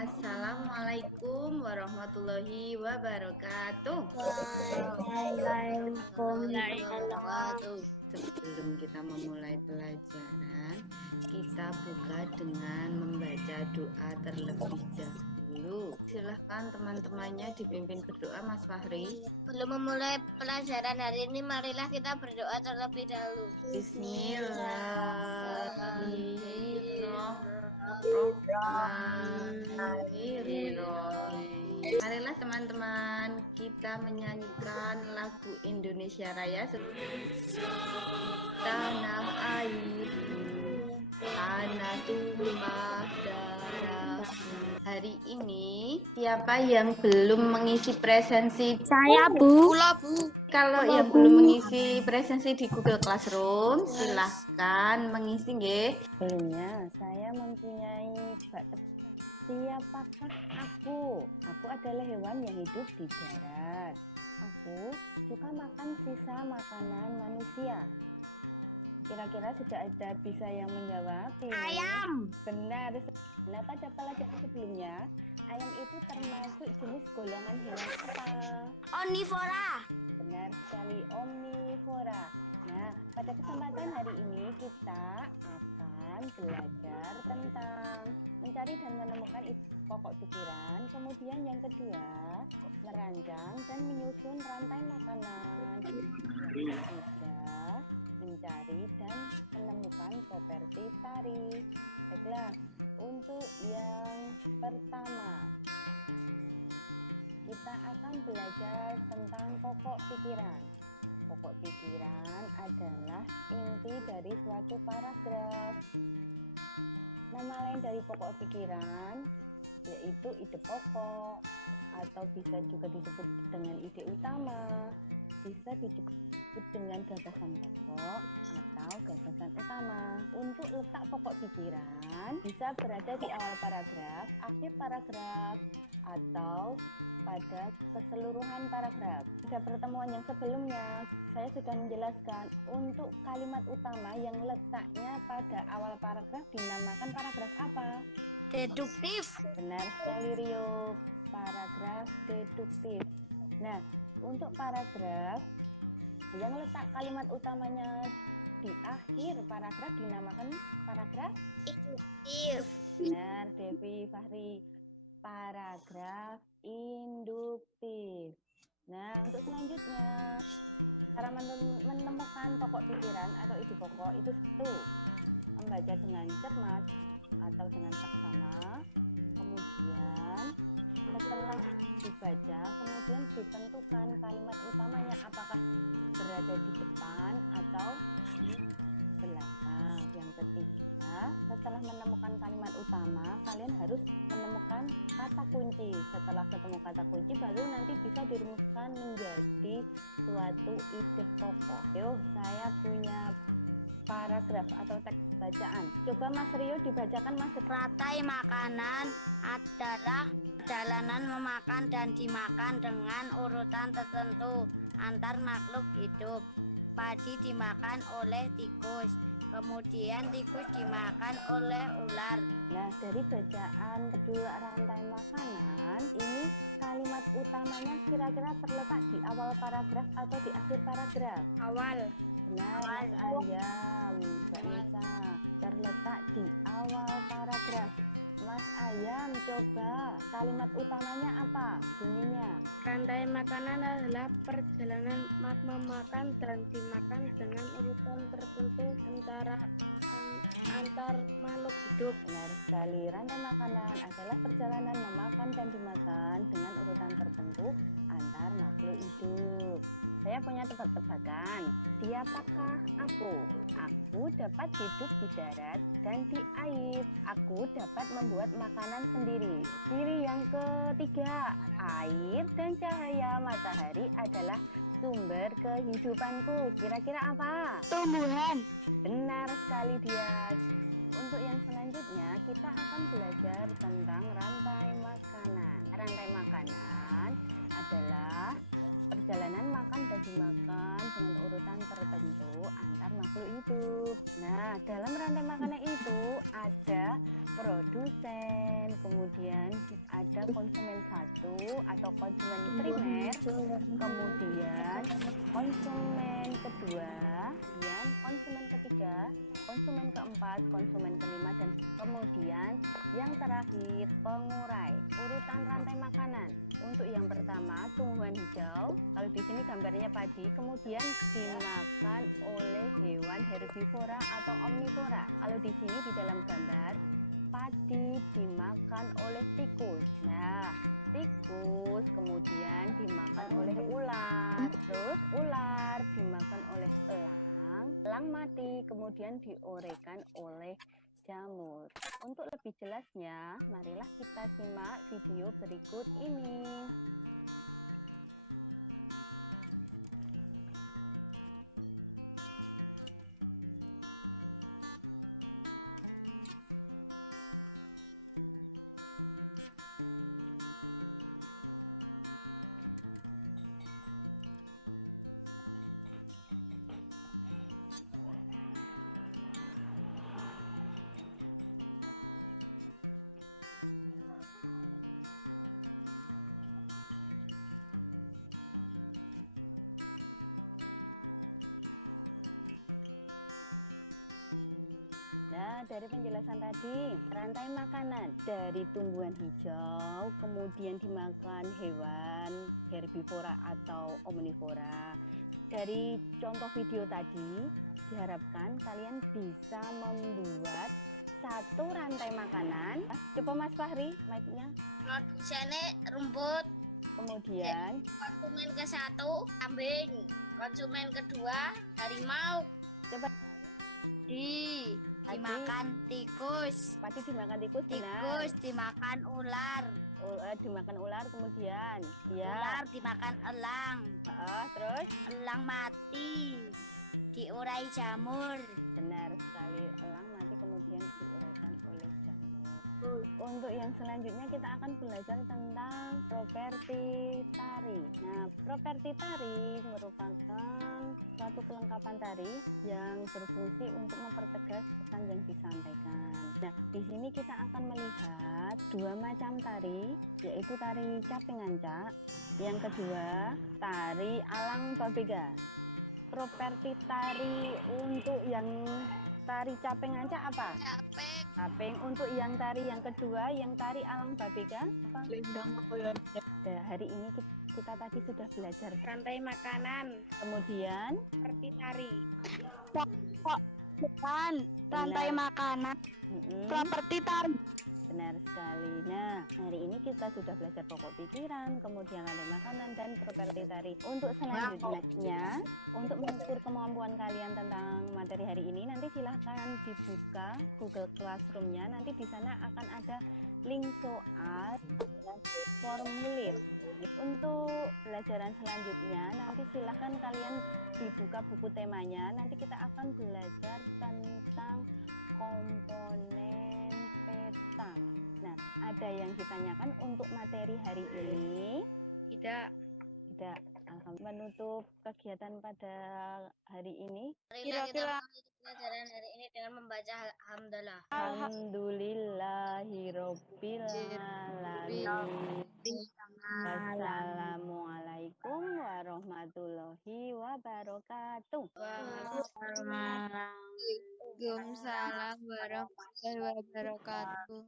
Assalamualaikum warahmatullahi wabarakatuh. Waalaikumsalam. Sebelum kita memulai pelajaran, kita buka dengan membaca doa terlebih dahulu. Silahkan teman-temannya dipimpin berdoa, Mas Fahri. Sebelum memulai pelajaran hari ini, marilah kita berdoa terlebih dahulu. Bismillahirrahmanirrahim. Marilah teman-teman kita menyanyikan lagu Indonesia Raya. Tanah airku, tanah tumpah darahku. Hari ini siapa yang belum mengisi presensi? Saya, Bu. Kalau yang belum mengisi presensi di Google Classroom, silahkan mengisi, nggih. Sebelumnya, saya mempunyai tebak-tebakan. Siapakah aku? Aku adalah hewan yang hidup di darat. Aku suka makan sisa makanan manusia. Kira-kira sudah ada bisa yang menjawab? Ayam. Benar. Nah, pada pelajaran sebelumnya, ayam itu termasuk jenis golongan hewan apa? Omnivora. Benar sekali, omnivora. Nah, pada kesempatan hari ini kita akan belajar tentang mencari dan menemukan pokok pikiran. Kemudian yang kedua, merancang dan menyusun rantai makanan. Yang ketiga, mencari dan menemukan properti tari. Baiklah, untuk yang pertama, kita akan belajar tentang pokok pikiran. Pokok pikiran adalah inti dari suatu paragraf. Nama lain dari pokok pikiran yaitu ide pokok, atau bisa juga disebut dengan ide utama, bisa disebut dengan gagasan pokok atau gagasan utama. Untuk letak pokok pikiran bisa berada di awal paragraf, akhir paragraf, atau pada keseluruhan paragraf. Pada pertemuan yang sebelumnya, saya sudah menjelaskan untuk kalimat utama yang letaknya pada awal paragraf dinamakan paragraf apa? Deduktif. Benar sekali, Rio. Paragraf deduktif. Nah, untuk paragraf yang letak kalimat utamanya di akhir paragraf dinamakan paragraf Induktif. Benar, Devi Fahri. Paragraf induktif. Nah, untuk selanjutnya, cara menemukan pokok pikiran atau ide pokok itu satu, membaca dengan cermat atau dengan saksama. Kemudian setelah dibaca, kemudian ditentukan kalimat utamanya apakah berada di depan atau di belakang. Yang ketiga, setelah menemukan kalimat utama, kalian harus menemukan kata kunci. Setelah ketemu kata kunci, baru nanti bisa dirumuskan menjadi suatu ide pokok. Yuk, saya punya paragraf atau teks bacaan. Coba Mas Rio dibacakan, Mas. Rantai makanan adalah perjalanan memakan dan dimakan dengan urutan tertentu antar makhluk hidup. Padi dimakan oleh tikus, kemudian tikus dimakan oleh ular. Nah, dari bacaan kedua rantai makanan, ini kalimat utamanya kira-kira terletak di awal paragraf atau di akhir paragraf? Awal. Benar, Mas Ayam, Mbak Nisa, terletak di awal paragraf. Mas Ayam, coba kalimat utamanya apa bunyinya? Rantai makanan adalah perjalanan memakan dan dimakan dengan urutan tertentu antar makhluk hidup. Benar sekali, rantai makanan adalah perjalanan memakan dan dimakan dengan urutan tertentu antar makhluk hidup. Saya punya tebak-tebakan. Siapakah aku? Aku dapat hidup di darat dan di air. Aku dapat membuat makanan sendiri. Ciri yang ketiga, air dan cahaya matahari adalah sumber kehidupanku. Kira-kira apa? Tumbuhan. Benar sekali, dia. Untuk yang selanjutnya, kita akan belajar tentang rantai makanan. Rantai makanan adalah perjalanan makan dan dimakan dengan urutan tertentu antar makhluk hidup. Nah, dalam rantai makanan itu ada produsen, kemudian ada konsumen satu atau konsumen primer, kemudian konsumen kedua, kemudian konsumen ketiga, konsumen keempat, konsumen kelima, dan kemudian yang terakhir pengurai. Urutan rantai makanan. Untuk yang pertama tumbuhan hijau, kalau di sini gambarnya padi, kemudian dimakan oleh hewan herbivora atau omnivora. Kalau di sini di dalam gambar padi dimakan oleh tikus. Nah, tikus kemudian dimakan oleh ular, terus ular dimakan oleh elang, elang mati kemudian diorehkan oleh jamur. Untuk lebih jelasnya, marilah kita simak video berikut ini. Nah, dari penjelasan tadi, rantai makanan dari tumbuhan hijau, kemudian dimakan hewan herbivora atau omnivora. Dari contoh video tadi, diharapkan kalian bisa membuat satu rantai makanan. Coba Mas Fahri, mic-nya. Produsennya rumput, Kemudian, konsumen ke satu kambing, konsumen kedua harimau, Dimakan tikus, pasti dimakan tikus, benar. tikus dimakan ular, Dimakan ular, kemudian, ya. ular dimakan elang, Terus, elang mati, diurai jamur. benar sekali, elang mati kemudian diuraikan oleh jamur. Untuk yang selanjutnya kita akan belajar tentang properti tari. Nah, properti tari merupakan suatu kelengkapan tari yang berfungsi untuk mempertegas pesan yang disampaikan. Nah, di sini kita akan melihat dua macam tari, yaitu tari caping ancak, yang kedua tari alang babega. Properti tari untuk yang tari caping ancak apa? Caping. Untuk yang tari yang kedua, yang tari alang babega apa? Nah, hari ini kita tadi sudah belajar. Rantai makanan Kemudian seperti tari. Bukan rantai Benar. makanan, mm-mm, properti tari. benar sekali. Nah, hari ini kita sudah belajar pokok pikiran, kemudian rantai makanan dan properti tari. Untuk selanjutnya, untuk mengukur kemampuan kalian tentang materi hari ini, nanti silahkan dibuka Google Classroom-nya. Nanti di sana akan ada link soal dan formulir. Untuk pelajaran selanjutnya, nanti silahkan kalian dibuka buku temanya. Nanti kita akan belajar tentang komponen peta. Nah, ada yang ditanyakan untuk materi hari ini? Tidak. Tidak. Menutup kegiatan pada hari ini. Marilah kita Kira-kira- menutup pelajaran hari ini dengan membaca hamdalah. Alhamdulillahirobbil alamin. Wassalamualaikum warahmatullahi wabarakatuh. Waalaikumsalam warahmatullahi wabarakatuh.